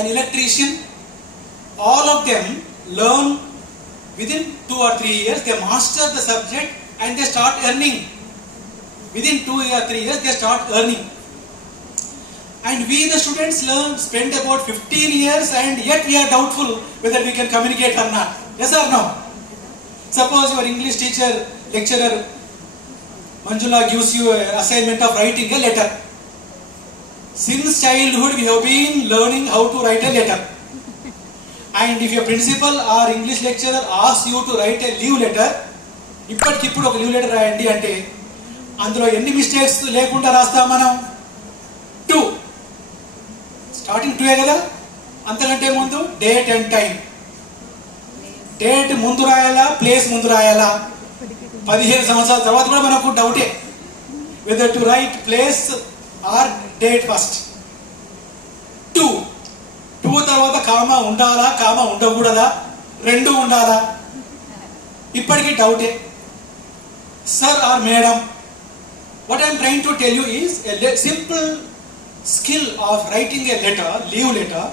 an electrician, all of them learn within 2 or 3 years, they master the subject and they start earning. Within 2 or 3 years, they start earning. And we the students spend about 15 years and yet we are doubtful whether we can communicate or not. Yes or no? Suppose your English teacher, lecturer, Manjula gives you an assignment of writing a letter. Since childhood we have been learning how to write a letter. And if your principal or English lecturer asks you to write a leave letter, ఇప్పటికిప్పుడు ఒక leave letter రాయండి అంటే అందులో ఎన్ని మిస్టేక్స్ లేకుండా రాస్తాం మనం? 2. స్టార్టింగ్ 2 కదా, అంతకంటే ముందు డేట్ అండ్ టైం. డేట్ ముందు రాయాలా, ప్లేస్ ముందు రాయాలా? 15 సంవత్సరాల తర్వాత కూడా మనకు డౌటే whether to right place are date first. 2 తర్వాత కామా ఉండాలా, కామా ఉండకూడదా, 2 ఉండాలా? ఇప్పటికీ డౌటే. Sir or madam, what I am trying to tell you is a simple skill of writing a letter, leave letter.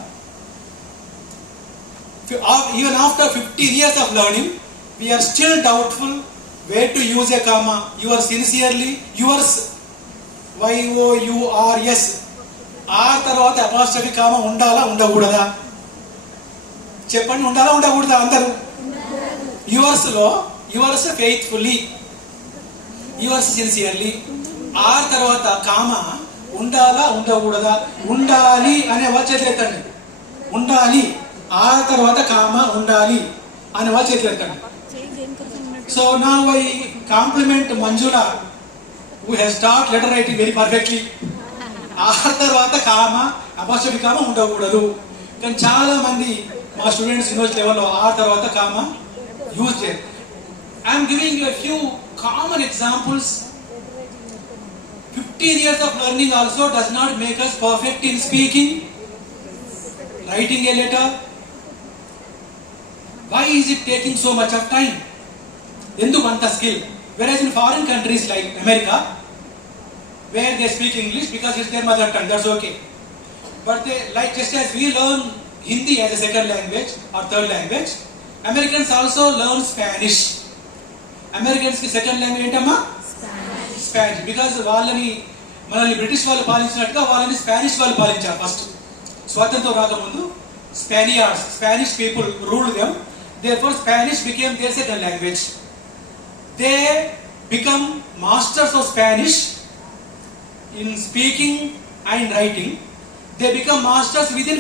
Even after 15 years of learning, we are still doubtful where to use a comma. Yours sincerely, yours YOURS. R తర్వాత apostrophe comma ఉండాలా, ఉండకూడదా? చెప్పండి, ఉండాలా ఉండకూడదా? అందరూ yours లో yours faithfully, yours sincerely. R తర్వాత comma ఉండాలా, ఉండకూడదా? ఉండాలి అనే వాళ్ళు చేతులెత్తండి. ఉండాలి. ఆర్ తర్వాత కామా ఉండాలి అనే వాళ్ళు చేతులెత్తండి. So now I compliment Manjula who has taught letter writing very perfectly. R తర్వాత కామా అపాస్ట్రఫీ కామా ఉండకూడదు. కానీ చాలా మంది మా స్టూడెంట్స్ యూనివర్సిటీ లెవెల్లో ఆర్ తర్వాత కామా యూజ్ చేయాలి. I'm giving you a few common examples. 15 years of learning also does not make us perfect in speaking, writing a letter. Why is it taking so much of time? Enduku anta skill? Whereas in foreign countries like America, where they speak English because it's their mother tongue, that's okay. But they, like just as we learn Hindi as a second language or third language, Americans also learn Spanish. Americans ki second language ఏంటమ్మా? Spanish. Because వాళ్ళని మనల్ని బ్రిటిష్ వాళ్ళు పాలించినట్టుగా వాళ్ళని స్పానిష్ వాళ్ళు పాలించారు ఫస్ట్. స్వాతంత్రం రాకముందు Spanish people ruled them. Therefore Spanish became their second language. They become masters of Spanish in speaking and writing. They become masters within